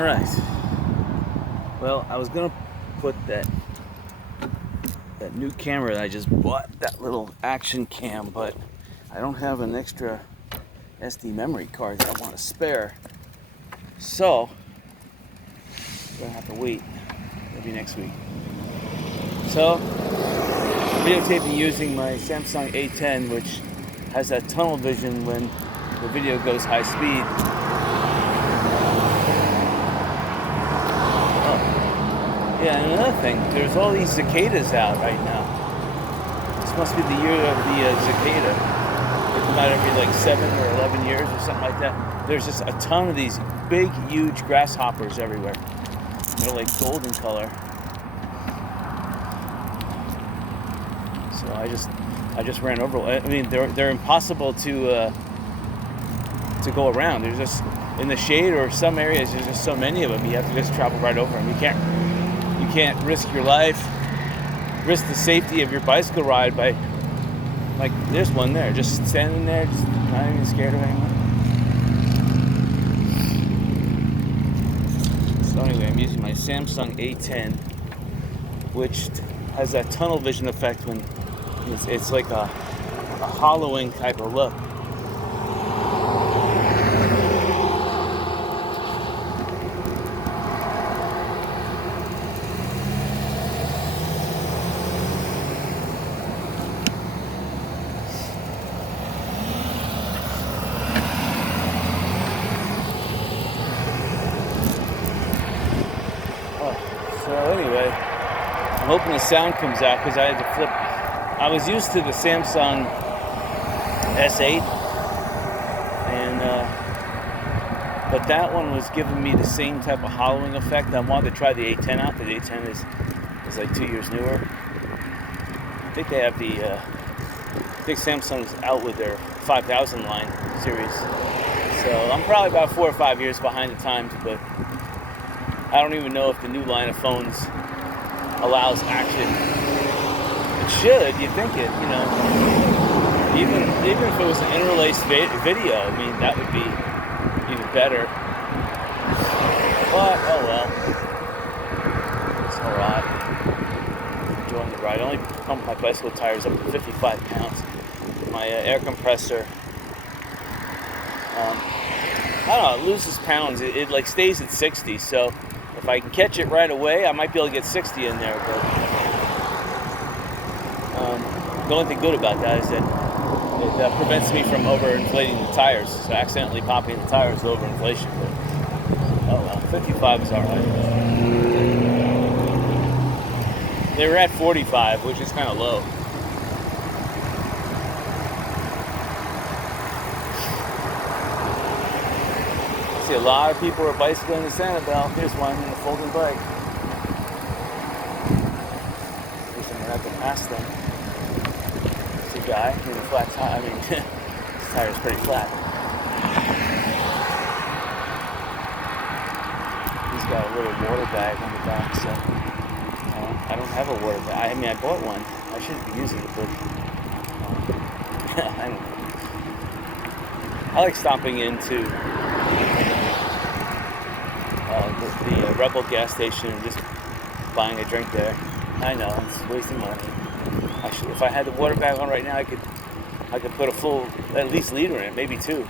Alright. Well, I was gonna put that new camera that I just bought, that little action cam, but I don't have an extra SD memory card that I want to spare. So, I'm gonna have to wait. Maybe next week. So, videotaping using my Samsung A10, which has that tunnel vision when the video goes high speed. Yeah, and another thing, there's all these cicadas out right now. This must be the year of the cicada. They come out every like 7 or 11 years or something like that. There's just a ton of these big, huge grasshoppers everywhere. They're like golden color. So I just ran over. I mean, they're impossible to go around. There's just in the shade or some areas. There's just so many of them. You have to just travel right over them. You can't risk your life, risk the safety of your bicycle ride by, like, there's one there, just standing there, just not even scared of anyone. So anyway, I'm using my Samsung A10, which has that tunnel vision effect when it's like a hollowing type of look. So anyway, I'm hoping the sound comes out because I had to flip. I was used to the Samsung S8, but that one was giving me the same type of hollowing effect. I wanted to try the A10 out. The A10 is like 2 years newer. I think they have I think Samsung's out with their 5000 line series. So I'm probably about 4 or 5 years behind the times, but I don't even know if the new line of phones allows action. It should, you think it, you know. Even if it was an interlaced video, I mean, that would be even better. But, oh well. It's alright. Enjoying the ride. I only pumped my bicycle tires up to 55 pounds. My air compressor, I don't know, it loses pounds. It like stays at 60, so if I can catch it right away, I might be able to get 60 in there, but the only thing good about that is that it prevents me from overinflating the tires, so accidentally popping the tires is overinflation, but oh well, 55 is alright. They were at 45, which is kind of low. A lot of people are bicycling to Sanibel. Here's one in a folding bike. I guess I'm gonna have to pass them. It's a guy in a flat tire. I mean, his tire's pretty flat. He's got a little water bag on the back, so I don't have a water bag. I mean, I bought one. I shouldn't be using it, but I don't know. I like stopping into the Rebel gas station and just buying a drink there. I know, it's wasting money. If I had the water bag on right now, I could put a full, at least liter in it, maybe 2.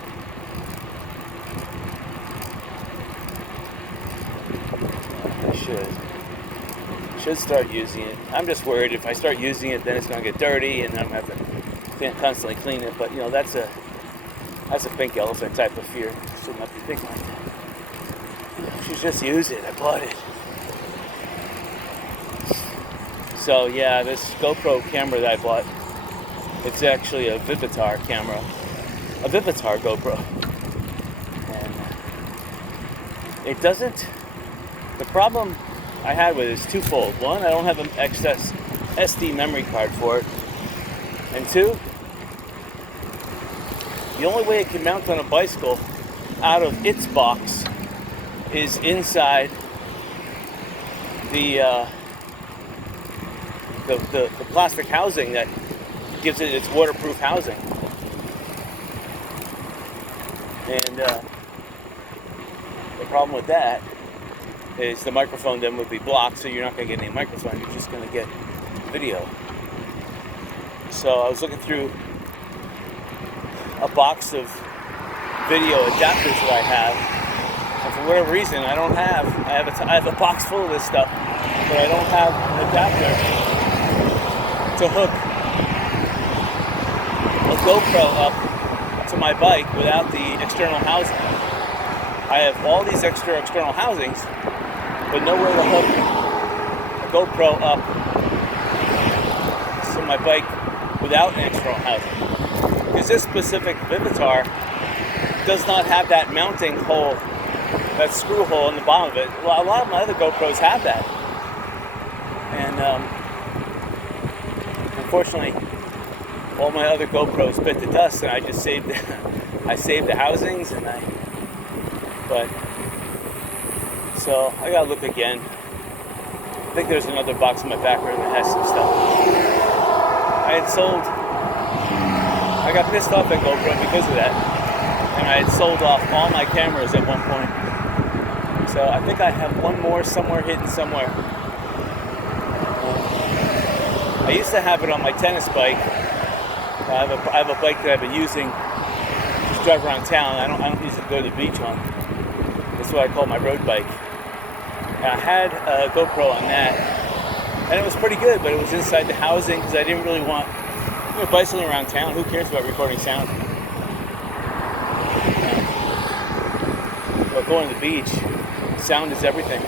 I should start using it. I'm just worried if I start using it, then it's going to get dirty, and I'm going to have to constantly clean it. But you know, that's a pink elephant type of fear. Should not be thinking like that. I should just use it. I bought it. So yeah, this GoPro camera that I bought, it's actually a Vivitar camera, a Vivitar GoPro, and it doesn't. The problem I had with it is twofold. One, I don't have an excess SD memory card for it, and 2, the only way it can mount on a bicycle out of its box is inside the plastic housing that gives it its waterproof housing. And the problem with that is the microphone then would be blocked, so you're not going to get any microphone, you're just going to get video. So I was looking through a box of video adapters that I have, and for whatever reason I have a box full of this stuff, but I don't have an adapter to hook a GoPro up to my bike without the external housing. I have all these external housings, but nowhere to hook a GoPro up to my bike without an external housing. Because this specific Vivitar does not have that mounting hole, that screw hole in the bottom of it. Well, a lot of my other GoPros have that. And unfortunately, all my other GoPros bit the dust, and I just saved the housings, so I gotta look again. I think there's another box in my back room that has some stuff. I got pissed off at GoPro because of that, and I had sold off all my cameras at one point. So I think I have one more somewhere hidden somewhere. I used to have it on my tennis bike. I have a bike that I've been using to just drive around town. I don't use it to go to the beach on. That's what I call my road bike. And I had a GoPro on that, and it was pretty good, but it was inside the housing because I didn't really want, bicycling around town. Who cares about recording sound? But going to the beach, sound is everything.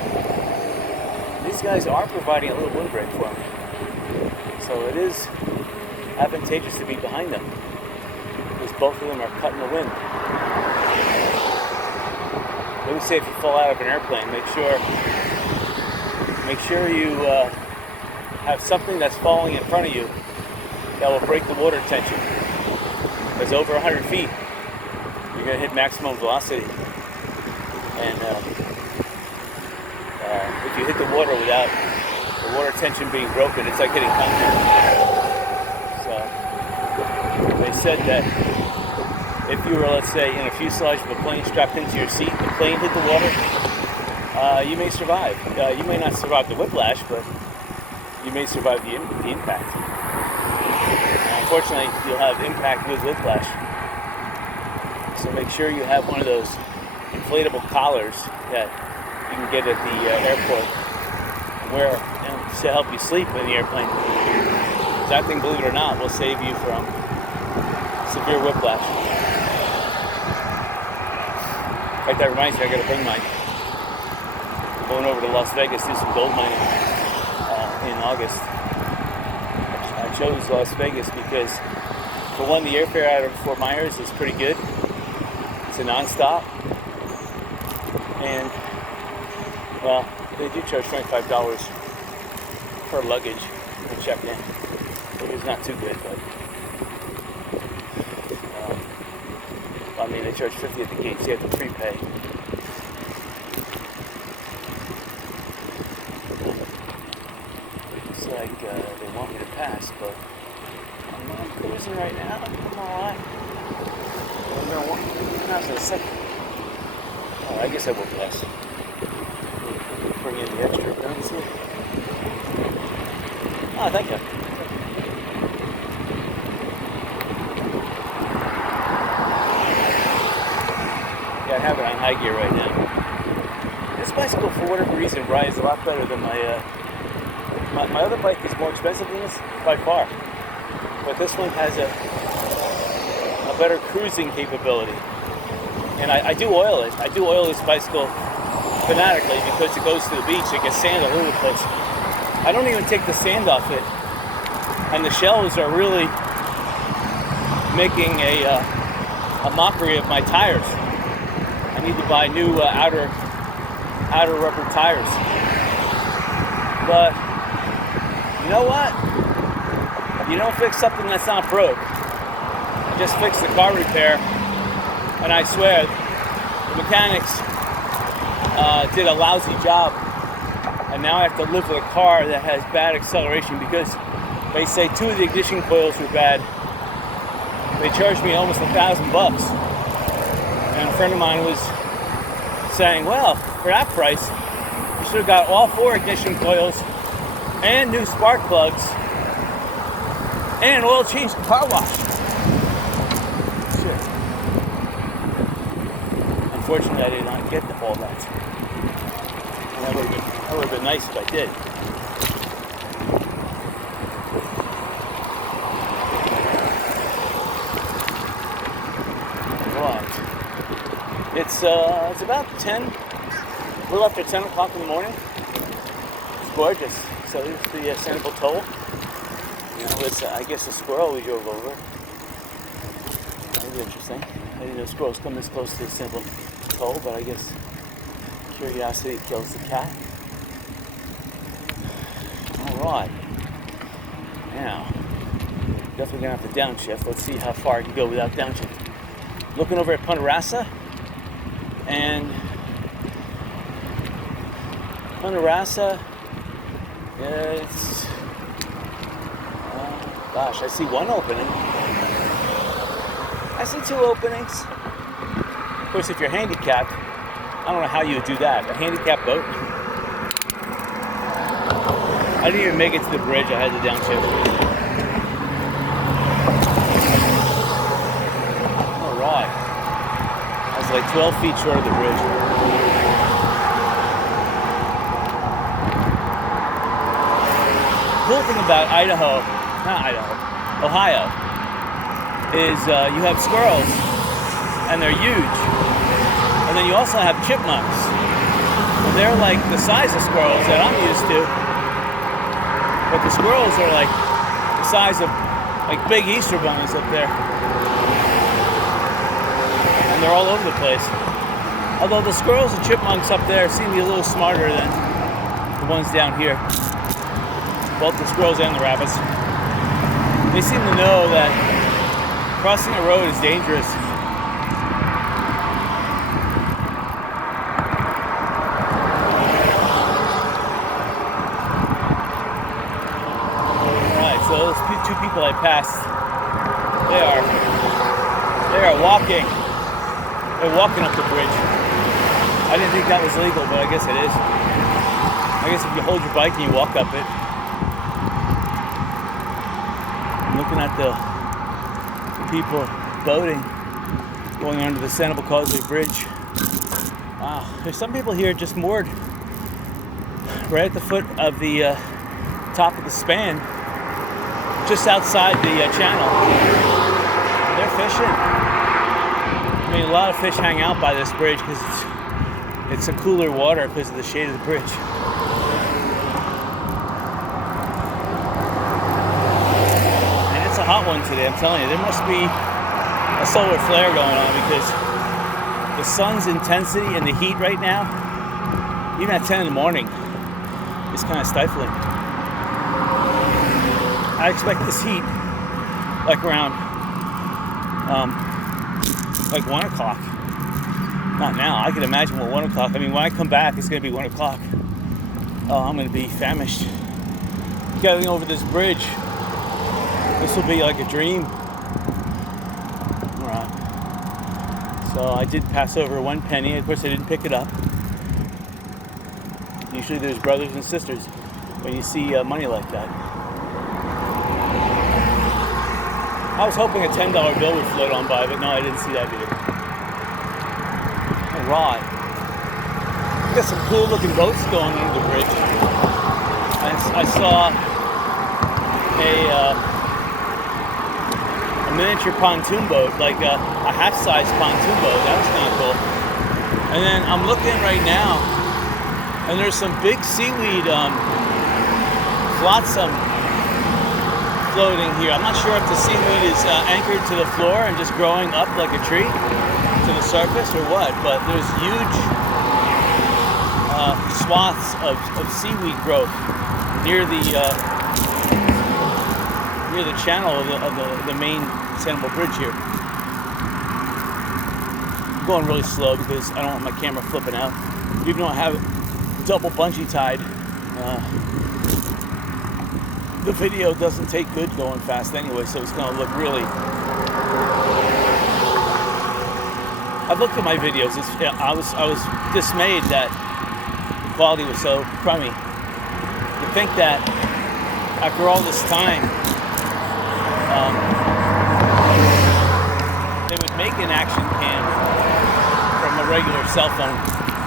These guys are providing a little windbreak for me, so it is advantageous to be behind them because both of them are cutting the wind. They would say if you fall out of an airplane, make sure you have something that's falling in front of you that will break the water tension. Because over 100 feet, you're going to hit maximum velocity. And if you hit the water without the water tension being broken, it's like hitting concrete. So they said that if you were, let's say, in a fuselage of a plane strapped into your seat, the plane hit the water, you may survive. You may not survive the whiplash, but you may survive the impact. Unfortunately, you'll have impact with whiplash. So make sure you have one of those inflatable collars that you can get at the airport where to help you sleep in the airplane. That thing, believe it or not, will save you from severe whiplash. In fact, that reminds me, I gotta bring mine. I'm going over to Las Vegas, do some gold mining in August. I chose Las Vegas because, for one, the airfare out of Fort Myers is pretty good. It's a non-stop. And, well, they do charge $25 per luggage to check in. It's not too good, but I mean, they charge $50 at the gate, so you have to prepay. It's like they want me to pass, but I'm cruising right now. I'm alright. I'm gonna walk pass in a second. Oh, I guess I will pass. Bring in the extra currency. Oh, thank you. I have it on high gear right now. This bicycle, for whatever reason, rides a lot better than my other bike is more expensive than this by far. But this one has a better cruising capability. And I do oil it. I do oil this bicycle fanatically because it goes to the beach. It gets sand all over the place. I don't even take the sand off it. And the shells are really making a mockery of my tires. I need to buy new outer rubber tires. But you know what? You don't fix something that's not broke. I just fixed the car repair, and I swear the mechanics did a lousy job. And now I have to live with a car that has bad acceleration because they say 2 of the ignition coils were bad. They charged me almost $1,000. And a friend of mine was saying, well, for that price, You should have got all 4 ignition coils and new spark plugs and an oil change and car wash. Shit. Unfortunately, I did not get all that. And that would have been nice if I did. Right. It's about 10. A little after 10 o'clock in the morning. It's gorgeous. So here's the Sanibel Toll. You know, it's, I guess, a squirrel we drove over. That was interesting. I didn't know squirrels come this close to the Sanibel Toll, but I guess curiosity kills the cat. Alright. Now, definitely going to have to downshift. Let's see how far I can go without downshift. Looking over at Ponderassa, and Ponderassa, it's, gosh, I see one opening. I see 2 openings. Of course, if you're handicapped, I don't know how you would do that. A handicapped boat? I didn't even make it to the bridge. I had to downshift. All right. I was like 12 feet short of the bridge. The cool thing about Ohio, is you have squirrels, and they're huge. And then you also have chipmunks. And they're like the size of squirrels that I'm used to. But the squirrels are like the size of like big Easter bunnies up there. And they're all over the place. Although the squirrels and chipmunks up there seem to be a little smarter than the ones down here. Both the squirrels and the rabbits. They seem to know that crossing a road is dangerous. Alright, so those 2 people I passed, they are walking. They're walking up the bridge. I didn't think that was legal, but I guess it is. I guess if you hold your bike and you walk up it. I'm looking at the people boating, going under the Sanibel Causeway Bridge. Wow, there's some people here just moored right at the foot of the top of the span, just outside the channel. They're fishing. I mean, a lot of fish hang out by this bridge because it's a cooler water because of the shade of the bridge. It's a hot one today, I'm telling you. There must be a solar flare going on because the sun's intensity and the heat right now, even at 10 in the morning, is kind of stifling. I expect this heat like around like 1 o'clock. Not now. I can imagine what 1 o'clock. I mean, when I come back, it's going to be 1 o'clock. Oh, I'm going to be famished. Getting over this bridge. This will be like a dream. Alright. So I did pass over 1 penny. Of course, I didn't pick it up. Usually there's brothers and sisters when you see money like that. I was hoping a $10 bill would float on by, but no, I didn't see that either. Alright. Got some cool looking boats going under the bridge. I saw a miniature pontoon boat, like a half-size pontoon boat. That was kind of cool. And then I'm looking right now, and there's some big seaweed flotsam floating here. I'm not sure if the seaweed is anchored to the floor and just growing up like a tree to the surface or what, but there's huge swaths of seaweed growth near the channel of the main Sanibel Bridge here. I'm going really slow because I don't want my camera flipping out. Even though I have it double bungee tied, the video doesn't take good going fast anyway, so it's going to look really... I've looked at my videos. I was dismayed that quality was so crummy. You think that after all this time, they would make an action cam from a regular cell phone,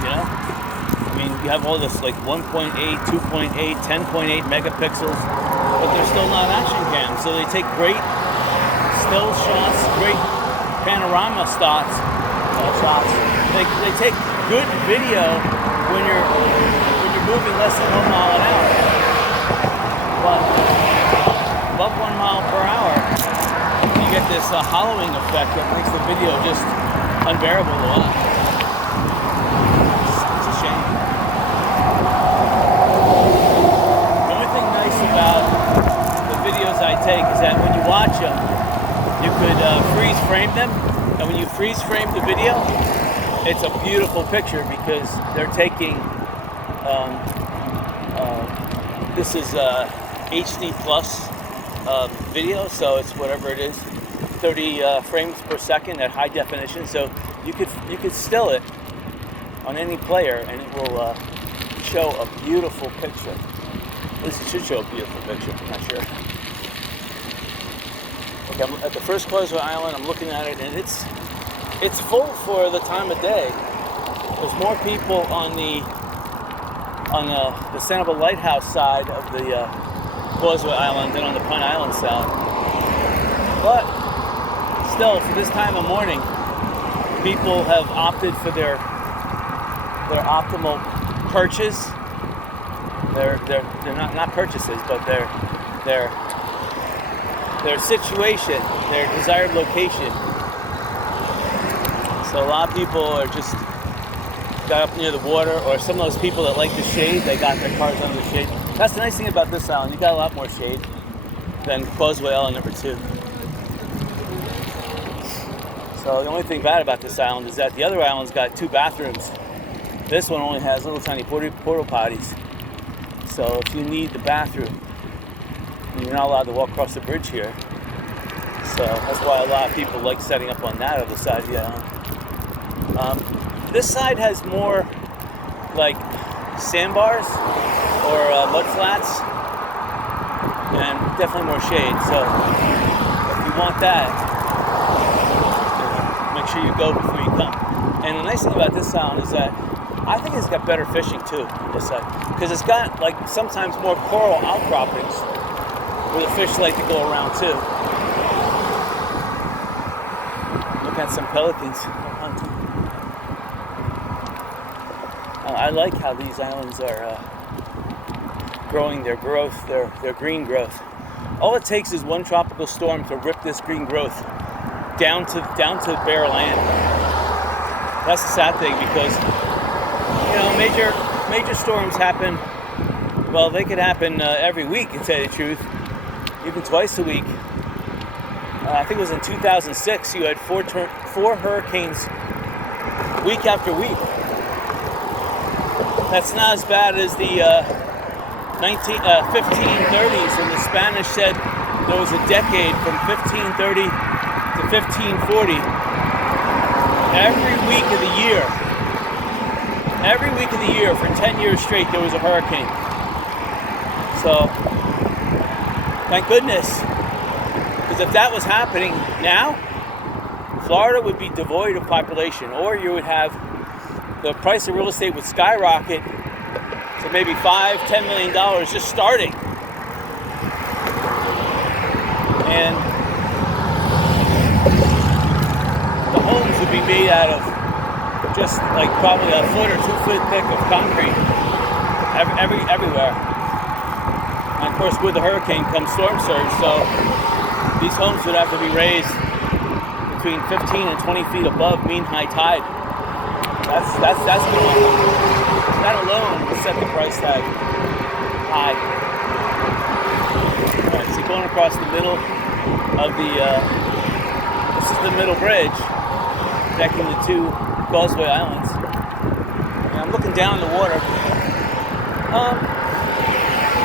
you know? I mean, you have all this like 1.8, 2.8, 10.8 megapixels, but they're still not action cams. So they take great still shots, great panorama shots. They take good video when you're moving less than 1 mile an hour. But above 1 mile per hour, you get this hollowing effect that makes the video just unbearable to watch. It's a shame. The only thing nice about the videos I take is that when you watch them, you could freeze frame them, and when you freeze frame the video, it's a beautiful picture because they're taking this is HD plus video, so it's whatever it is, 30 frames per second at high definition. So you could still it on any player, and it will show a beautiful picture. At least it should show a beautiful picture. I'm not sure. Okay, I'm at the first Causeway Island. I'm looking at it, and it's full for the time of day. There's more people on the Sanibel Lighthouse side of the Causeway Island than on the Pine Island side. But still, for this time of morning, people have opted for their optimal perches. They're not purchases, but their situation, their desired location. So a lot of people are just got up near the water, or some of those people that like the shade, they got their cars under the shade. That's the nice thing about this island. You got a lot more shade than Causeway Island number 2. So the only thing bad about this island is that the other island's got 2 bathrooms. This one only has little tiny porta potties. So if you need the bathroom, you're not allowed to walk across the bridge here. So that's why a lot of people like setting up on that other side of the island. This side has more like sandbars or mud flats, and definitely more shade. So if you want that, make sure you go before you come. And the nice thing about this island is that I think it's got better fishing too, this side, because it's got like sometimes more coral outcroppings where the fish like to go around too. Look at some pelicans hunting. I like how these islands are growing their growth, their green growth. All it takes is one tropical storm to rip this green growth down to bare land. That's the sad thing, because major storms happen. Well, they could happen every week, to tell you the truth, even twice a week. I think it was in 2006. You had four hurricanes week after week. That's not as bad as the 1530s, when the Spanish said there was a decade from 1530 to 1540. Every week of the year for 10 years straight, there was a hurricane. So, thank goodness, because if that was happening now, Florida would be devoid of population, or you would have the price of real estate would skyrocket to maybe $5-10 million just starting. And the homes would be made out of just like probably a foot or 2 foot thick of concrete everywhere. And of course, with the hurricane comes storm surge, so these homes would have to be raised between 15 and 20 feet above mean high tide. That's good. That alone will set the price tag high. All right, so going across the middle of this is the middle bridge connecting the 2 Causeway Islands. And I'm looking down the water.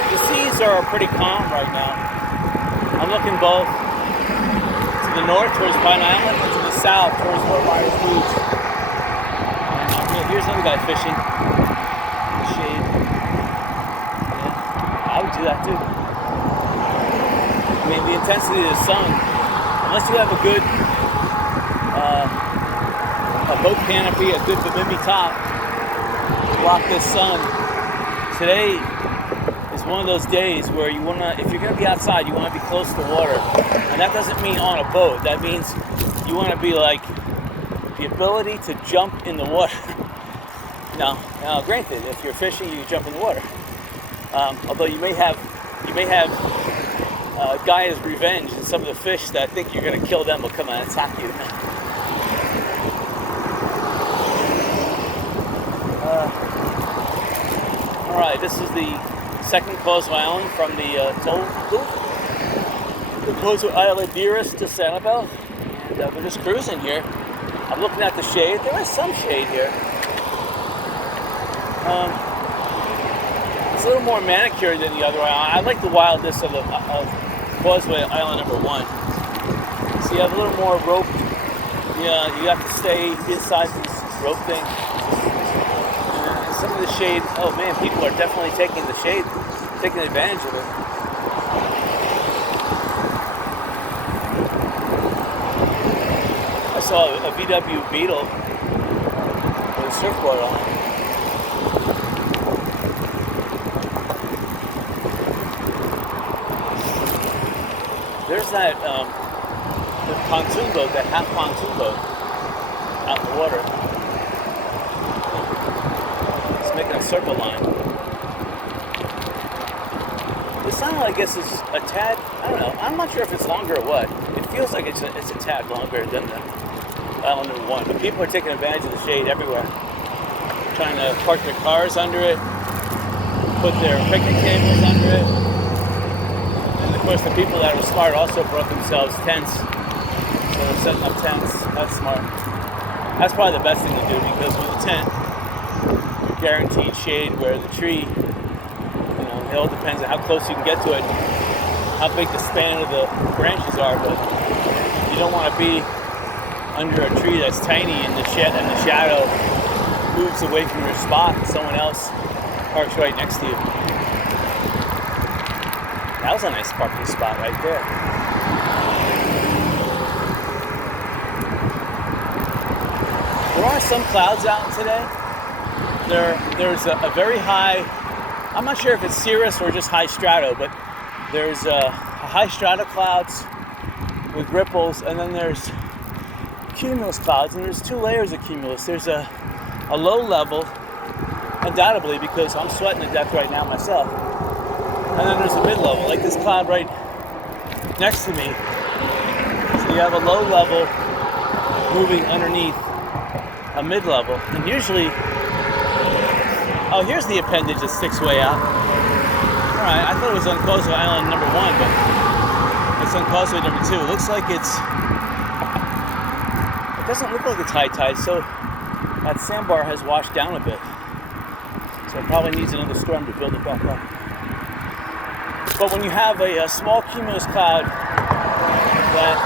The seas are pretty calm right now. I'm looking both to the north towards Pine Island and to the south towards Fort Myers Beach. Here's another guy fishing. shade. Yeah, I would do that too. I mean, the intensity of the sun, unless you have a good a boat canopy, a good bimini top to block this sun. Today is one of those days where you wanna, if you're gonna be outside, you wanna be close to water, and that doesn't mean on a boat. That means you wanna be like the ability to jump in the water. Now, granted, if you're fishing, you jump in the water. Although you may have Gaia's revenge, and some of the fish that think you're gonna kill them will come and attack you. All right, this is the second Causeway Island from the toll booth. The Causeway Island nearest to Sanibel, and we're just cruising here. I'm looking at the shade. There is some shade here. It's a little more manicured than the other island. I like the wildness of Causeway Island number 1. So you have a little more rope. Yeah, you have to stay inside this rope thing. Some of the shade, oh man, people are definitely taking the shade, taking advantage of it. I saw a VW Beetle with a surfboard on it. There's that the pontoon boat, that half pontoon boat out in the water. Making a circle line. This island, I guess, is a tad, I don't know, I'm not sure if it's longer or what. It feels like it's a tad longer than the island number 1, but people are taking advantage of the shade everywhere. Trying to park their cars under it, put their picnic tables under it, and of course the people that are smart also brought themselves tents. So they're setting up tents. That's smart. That's probably the best thing to do, because with a tent, guaranteed shade, where the tree, it all depends on how close you can get to it, how big the span of the branches are, but you don't want to be under a tree that's tiny and the shadow moves away from your spot and someone else parks right next to you. That was a nice parking spot right there. There are some clouds out today. There's a very high, I'm not sure if it's cirrus or just high strato, but there's high strato clouds with ripples, and then there's cumulus clouds, and there's 2 layers of cumulus. There's a low level, undoubtedly, because I'm sweating to death right now myself, and then there's a mid-level, like this cloud right next to me. So you have a low level moving underneath a mid-level, and usually, oh, here's the appendage that sticks way out. Alright, I thought it was on Causeway Island number 1, but it's on Causeway number 2. It looks like it doesn't look like it's high tide, so that sandbar has washed down a bit. So it probably needs another storm to build it back up. But when you have a small cumulus cloud that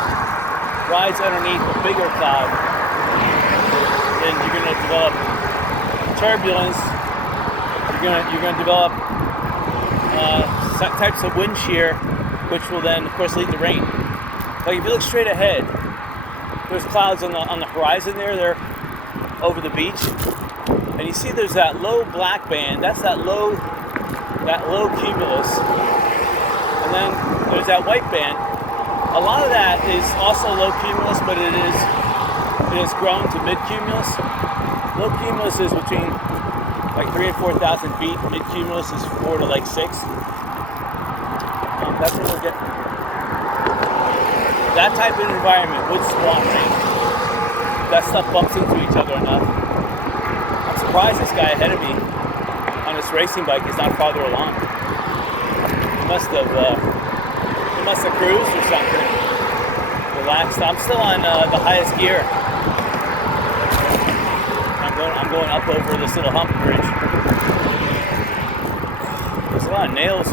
rides underneath a bigger cloud, then you're going to develop turbulence. You're going to develop types of wind shear, which will then, of course, lead to rain. Like if you look straight ahead, there's clouds on the horizon there. They're over the beach, and you see there's that low black band. That's that low cumulus, and then there's that white band. A lot of that is also low cumulus, but it has grown to mid cumulus. Low cumulus is between like 3,000 and 4,000 feet. Mid-cumulus is 4 to like 6. That's what we're getting. That type of environment would spawn rain. That stuff bumps into each other enough. I'm surprised this guy ahead of me on his racing bike is not farther along. He must have cruised or something. Relaxed. I'm still on the highest gear. I'm going up over this little hump bridge. There's a lot of nails.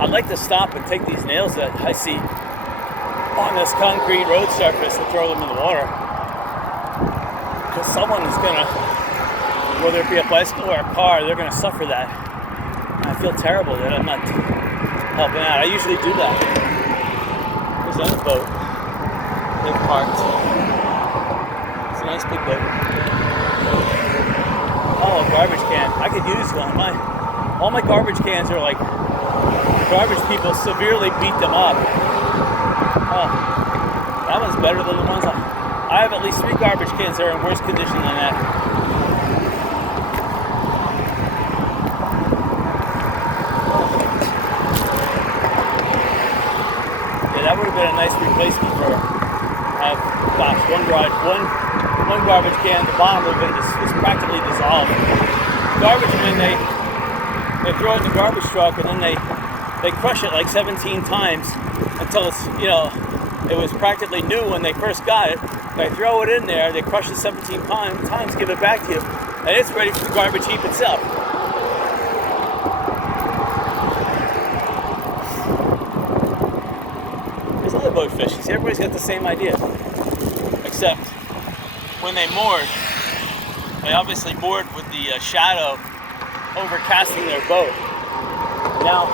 I'd like to stop and take these nails that I see on this concrete road surface and throw them in the water. Because someone is going to whether it be a bicycle or a car, they're going to suffer that. And I feel terrible that I'm not helping out. I usually do that. There's another boat. They've parked. It's a nice big boat. Oh, a garbage can. I could use one. All my garbage cans are like garbage people severely beat them up. Oh, that one's better than the ones I have at least 3 garbage cans that are in worse condition than that. Yeah, that would have been a nice replacement for, one garbage can. The bottom of it is practically dissolved. Garbage men, they throw it in the garbage truck and then they crush it like 17 times until it's, it was practically new when they first got it. They throw it in there, they crush it 17 times, give it back to you, and it's ready for the garbage heap itself. There's other boat fish. See, everybody's got the same idea. Except when they moored, they obviously moored with the shadow overcasting their boat. Now,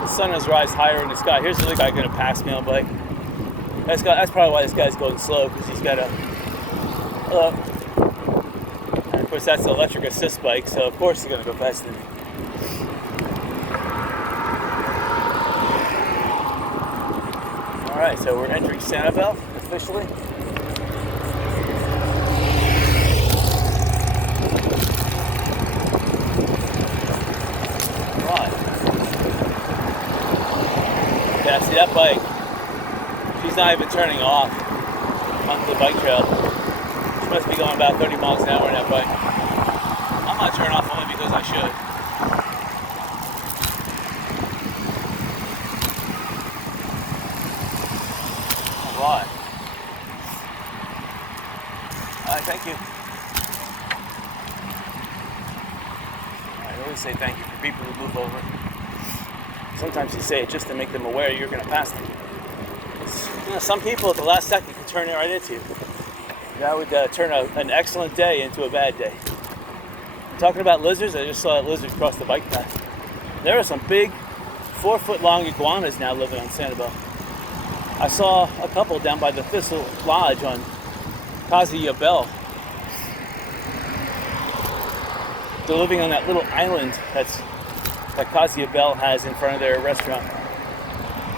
the sun has rise higher in the sky. Here's the other guy going to pass me on bike. That's probably why this guy's going slow, because he's got a... and of course, that's the electric assist bike, so of course he's going to go faster than me. Alright, so we're entering Sanibel officially. Yeah, see that bike? She's not even turning off onto the bike trail. She must be going about 30 miles an hour on that bike. I'm not turning off only because I should. Alright. Alright, thank you. I always say thank you for people who move over. Sometimes you say it just to make them aware you're going to pass them. Some people at the last second can turn it right into you. That would turn an excellent day into a bad day. Talking about lizards, I just saw a lizard cross the bike path. There are some big 4-foot long iguanas now living on Sanibel. I saw a couple down by the Thistle Lodge on Bell. They're living on that little island that Bell has in front of their restaurant.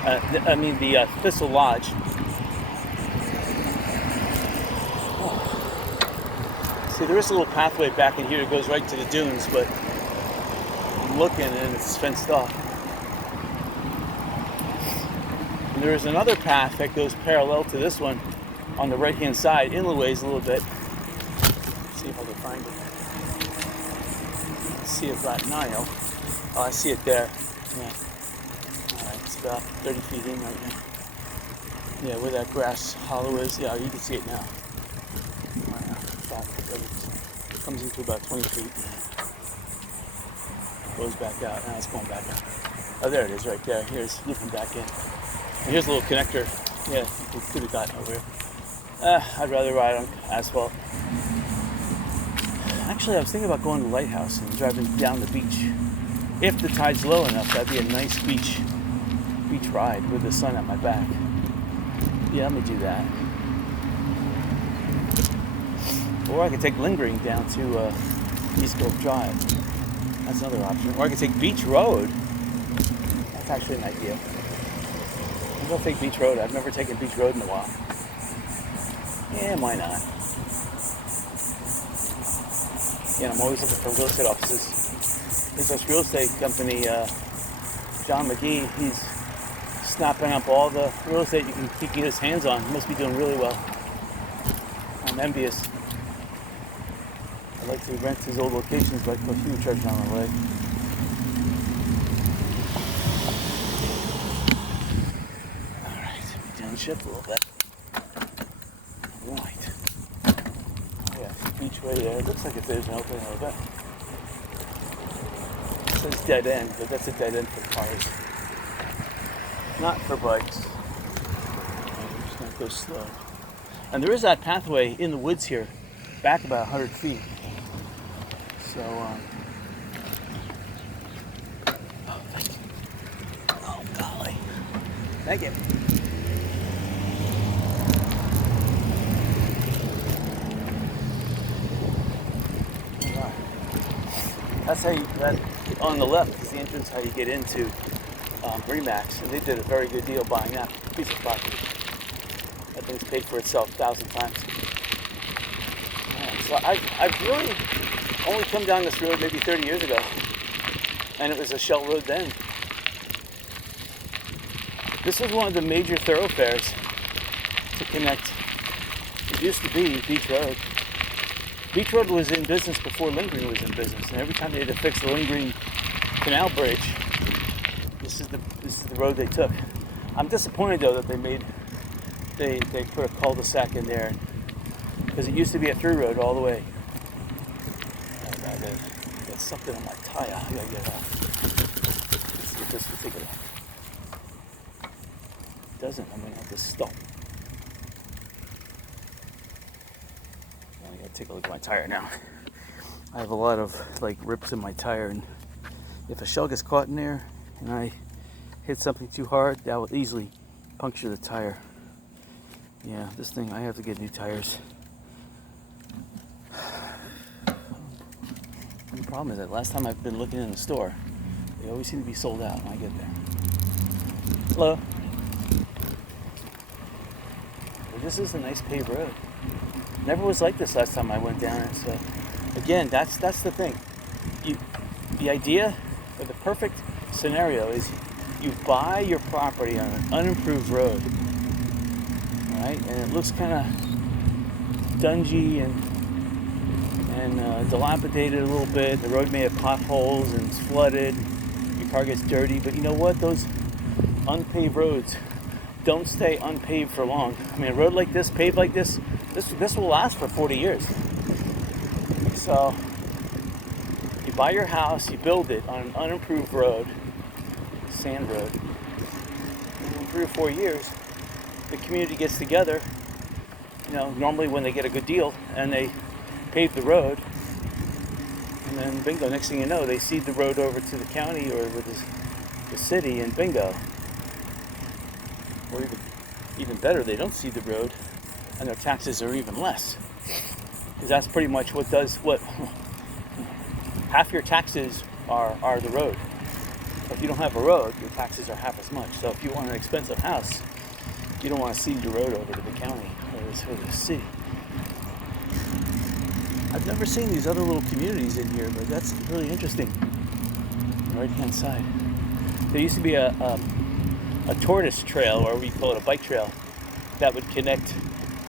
The Thistle Lodge. Oh. See, there is a little pathway back in here that goes right to the dunes, but I'm looking and it's fenced off. And there is another path that goes parallel to this one on the right-hand side, inland ways a little bit. Let's see if I can find it. Let's see it right now. Oh, I see it there. Yeah. Alright, it's about 30 feet in right now. Yeah, where that grass hollow is. Yeah, you can see it now. It comes into about 20 feet. Goes back out. Now it's going back out. Oh, there it is right there. Here's looking back in. And here's a little connector. Yeah, you could have gotten over here. I'd rather ride on asphalt. Actually, I was thinking about going to the lighthouse and driving down the beach. If the tide's low enough, that'd be a nice beach ride with the sun at my back. Yeah, I'm gonna do that. Or I could take lingering down to East Cove Drive. That's another option. Or I could take Beach Road. That's actually an idea. Maybe I'll take Beach Road. I've never taken Beach Road in a while. Yeah, why not? Yeah, I'm always looking for real estate offices. There's this real estate company, John McGee. He's snapping up all the real estate he can get his hands on. He must be doing really well. I'm envious. I'd like to rent his old locations, but I put a huge treasure on my way. Alright, downshift a little bit. Right. Yeah, beach way there. It looks like if there's an opening a little bit. It says dead end, but that's a dead end for cars. Not for bikes. We're just going to go slow. And there is that pathway in the woods here, back about 100 feet. So, oh, thank you. Oh, golly. Thank you. That's how you, that on the left is the entrance how you get into Remax, and they did a very good deal buying that piece of property. That thing's paid for itself 1,000 times. Yeah, so I've really only come down this road maybe 30 years ago, and it was a shell road then. This was one of the major thoroughfares to connect. It used to be Beach Road. Beach Road was in business before Lindgren was in business, and every time they had to fix the Lindgren Canal Bridge, this is the road they took. I'm disappointed though that they put a cul-de-sac in there, because it used to be a through road all the way. Oh God, there's something on my tire. I gotta get it off. Let's see if this will take it off. If it doesn't, I'm gonna have to stop. I gotta take a look at my tire now. I have a lot of like rips in my tire, and if a shell gets caught in there and I hit something too hard, that will easily puncture the tire. Yeah, this thing, I have to get new tires. And the problem is that last time I've been looking in the store, they always seem to be sold out when I get there. Hello. Well, this is a nice paved road. Never was like this last time I went down it. So again, that's the thing. The idea, or the perfect scenario, is you buy your property on an unimproved road, right? And it looks kind of dungy and dilapidated a little bit. The road may have potholes and it's flooded. Your car gets dirty, but you know what? Those unpaved roads don't stay unpaved for long. I mean, a road like this, paved like this will last for 40 years. So you buy your house, you build it on an unimproved road, sand road, and in 3 or 4 years, the community gets together, you know, normally when they get a good deal, and they pave the road, and then bingo, next thing you know, they cede the road over to the county or with the city, and bingo. Or even better, they don't cede the road, and their taxes are even less. Because that's pretty much what half your taxes are the road. If you don't have a road, your taxes are half as much. So if you want an expensive house, you don't want to cede your road over to the county or the city. I've never seen these other little communities in here, but that's really interesting. On the right-hand side. There used to be a tortoise trail, or we call it a bike trail, that would connect